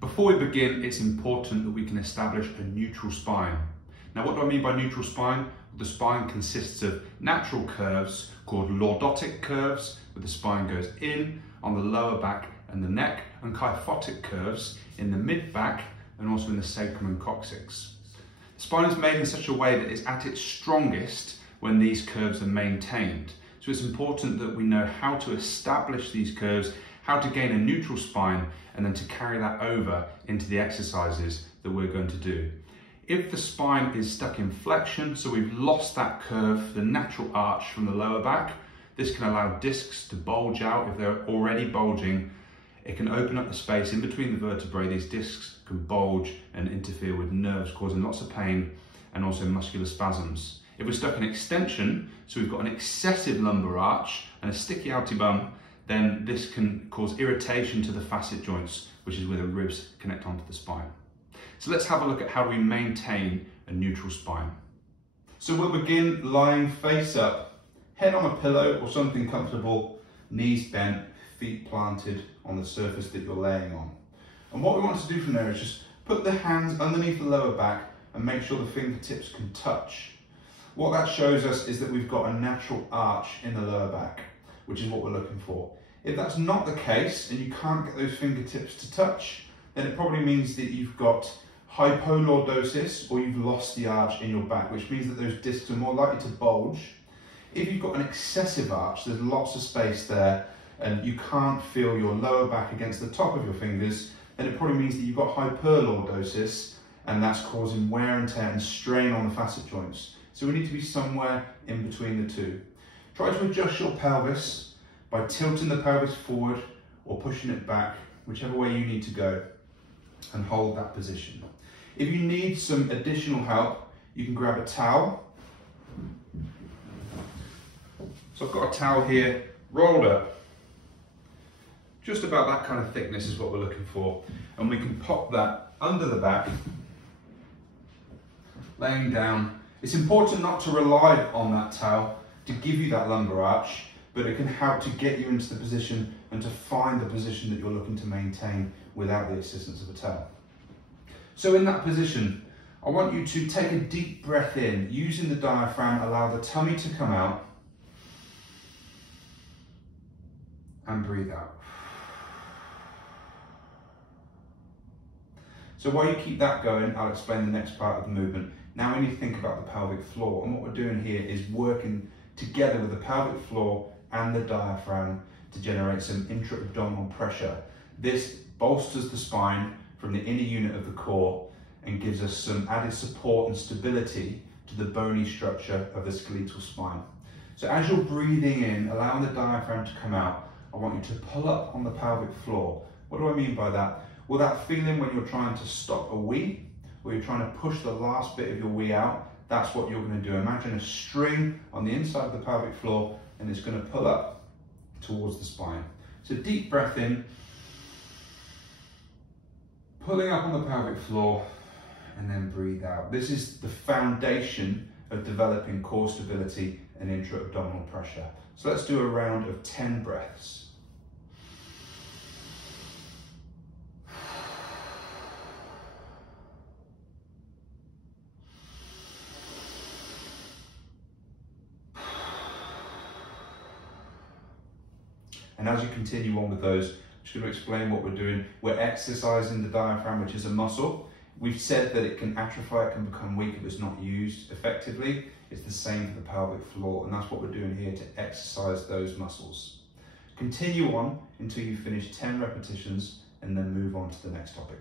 Before we begin, it's important that we can establish a neutral spine. Now, what do I mean by neutral spine? The spine consists of natural curves called lordotic curves, where the spine goes in on the lower back and the neck, and kyphotic curves in the mid-back and also in the sacrum and coccyx. The spine is made in such a way that it's at its strongest when these curves are maintained. So it's important that we know how to establish these curves, how to gain a neutral spine, and then to carry that over into the exercises that we're going to do. If the spine is stuck in flexion, so we've lost that curve, the natural arch from the lower back, this can allow discs to bulge out. If they're already bulging, it can open up the space in between the vertebrae. These discs can bulge and interfere with nerves, causing lots of pain and also muscular spasms. If we're stuck in extension, so we've got an excessive lumbar arch and a sticky outy bum, then this can cause irritation to the facet joints, which is where the ribs connect onto the spine. So let's have a look at how we maintain a neutral spine. So we'll begin lying face up, head on a pillow or something comfortable, knees bent, feet planted on the surface that you're laying on. And what we want to do from there is just put the hands underneath the lower back and make sure the fingertips can touch. What that shows us is that we've got a natural arch in the lower back, which is what we're looking for. If that's not the case and you can't get those fingertips to touch, then it probably means that you've got hypolordosis or you've lost the arch in your back, which means that those discs are more likely to bulge. If you've got an excessive arch, there's lots of space there and you can't feel your lower back against the top of your fingers, then it probably means that you've got hyperlordosis and that's causing wear and tear and strain on the facet joints. So we need to be somewhere in between the two. Try to adjust your pelvis by tilting the pelvis forward or pushing it back, whichever way you need to go, and hold that position. If you need some additional help, you can grab a towel. So I've got a towel here, rolled up. Just about that kind of thickness is what we're looking for. And we can pop that under the back, laying down. It's important not to rely on that towel to give you that lumbar arch, but it can help to get you into the position and to find the position that you're looking to maintain without the assistance of a towel. So in that position, I want you to take a deep breath in, using the diaphragm, allow the tummy to come out, and breathe out. So while you keep that going, I'll explain the next part of the movement. Now we need to think about the pelvic floor, and what we're doing here is working together with the pelvic floor and the diaphragm to generate some intra-abdominal pressure. This bolsters the spine from the inner unit of the core and gives us some added support and stability to the bony structure of the skeletal spine. So as you're breathing in, allowing the diaphragm to come out, I want you to pull up on the pelvic floor. What do I mean by that? Well, that feeling when you're trying to stop a wee, or you're trying to push the last bit of your wee out, that's what you're going to do. Imagine a string on the inside of the pelvic floor and it's going to pull up towards the spine. So deep breath in, pulling up on the pelvic floor, and then breathe out. This is the foundation of developing core stability and intra-abdominal pressure. So let's do a round of 10 breaths. And as you continue on with those, I'm just going to explain what we're doing. We're exercising the diaphragm, which is a muscle. We've said that it can atrophy, it can become weak if it's not used effectively. It's the same for the pelvic floor, and that's what we're doing here to exercise those muscles. Continue on until you finish 10 repetitions and then move on to the next topic.